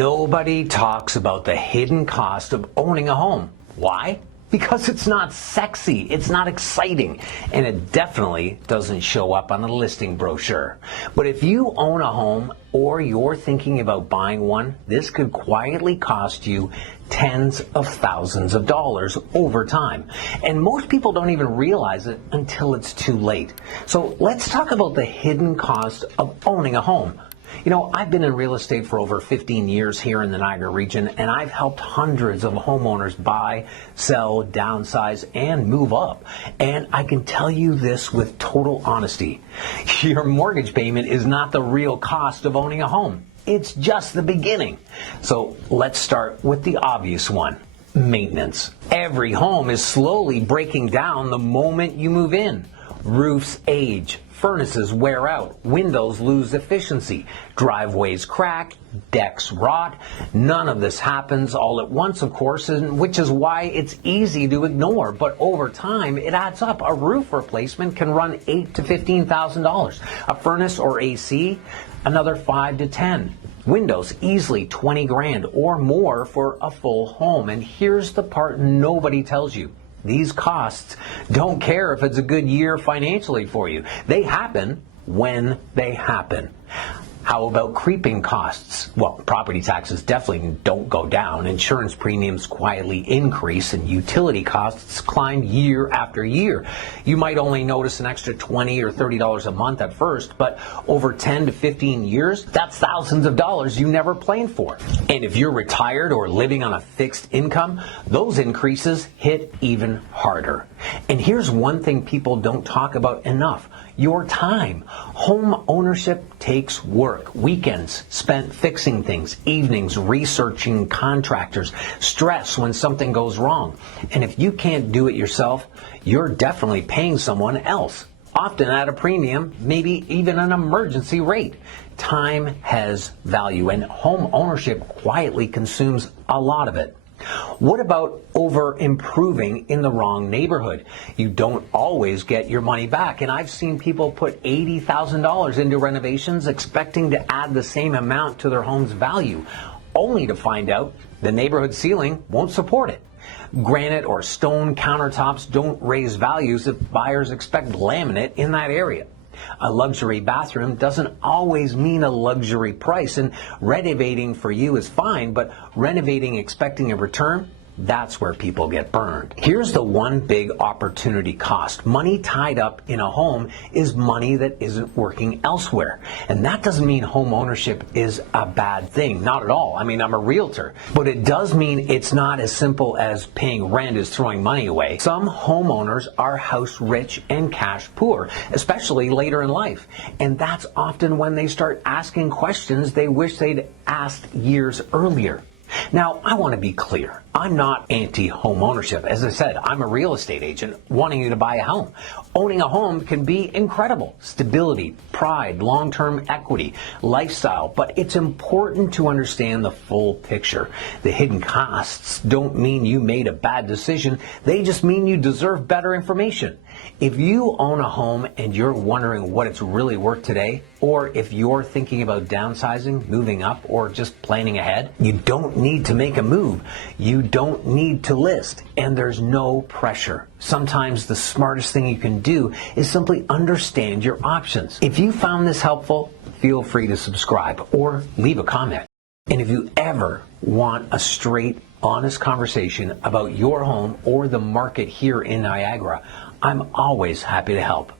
Nobody talks about the hidden cost of owning a home. Why? Because it's not sexy, it's not exciting, and it definitely doesn't show up on the listing brochure. But if you own a home or you're thinking about buying one, this could quietly cost you tens of thousands of dollars over time. And most people don't even realize it until it's too late. So let's talk about the hidden cost of owning a home. You know, I've been in real estate for over 15 years here in the Niagara region, and I've helped hundreds of homeowners buy, sell, downsize, and move up. And I can tell you this with total honesty. Your mortgage payment is not the real cost of owning a home. It's just the beginning. So let's start with the obvious one. Maintenance. Every home is slowly breaking down the moment you move in. Roofs age, furnaces wear out, windows lose efficiency, driveways crack, decks rot. None of this happens all at once, of course, and which is why it's easy to ignore. But over time, it adds up. A roof replacement can run $8,000 to $15,000. A furnace or AC, another $5,000 to $10,000. Windows, easily 20 grand or more for a full home. And here's the part nobody tells you. These costs don't care if it's a good year financially for you. They happen when they happen. How about creeping costs? Well, property taxes definitely don't go down. Insurance premiums quietly increase and utility costs climb year after year. You might only notice an extra $20 or $30 a month at first, but over 10 to 15 years, that's thousands of dollars you never planned for. And if you're retired or living on a fixed income, those increases hit even harder. And here's one thing people don't talk about enough. Your time. Home ownership takes work. Weekends spent fixing things, evenings researching contractors, stress when something goes wrong. And if you can't do it yourself, you're definitely paying someone else, often at a premium, maybe even an emergency rate. Time has value, and home ownership quietly consumes a lot of it. What about over improving in the wrong neighborhood? You don't always get your money back, and I've seen people put $80,000 into renovations expecting to add the same amount to their home's value, only to find out the neighborhood ceiling won't support it. Granite or stone countertops don't raise values if buyers expect laminate in that area. A luxury bathroom doesn't always mean a luxury price, and renovating for you is fine, but renovating expecting a return, that's where people get burned. Here's the one big opportunity cost. Money tied up in a home is money that isn't working elsewhere. And that doesn't mean home ownership is a bad thing. Not at all. I mean, I'm a realtor. But it does mean it's not as simple as paying rent is throwing money away. Some homeowners are house rich and cash poor, especially later in life. And that's often when they start asking questions they wish they'd asked years earlier. Now, I want to be clear. I'm not anti-home ownership. As I said, I'm a real estate agent wanting you to buy a home. Owning a home can be incredible. Stability, pride, long-term equity, lifestyle. But it's important to understand the full picture. The hidden costs don't mean you made a bad decision. They just mean you deserve better information. If you own a home and you're wondering what it's really worth today, or if you're thinking about downsizing, moving up, or just planning ahead, you don't need to make a move. You don't need to list, and there's no pressure. Sometimes the smartest thing you can do is simply understand your options. If you found this helpful, feel free to subscribe or leave a comment. And if you ever want a straight, honest conversation about your home or the market here in Niagara, I'm always happy to help.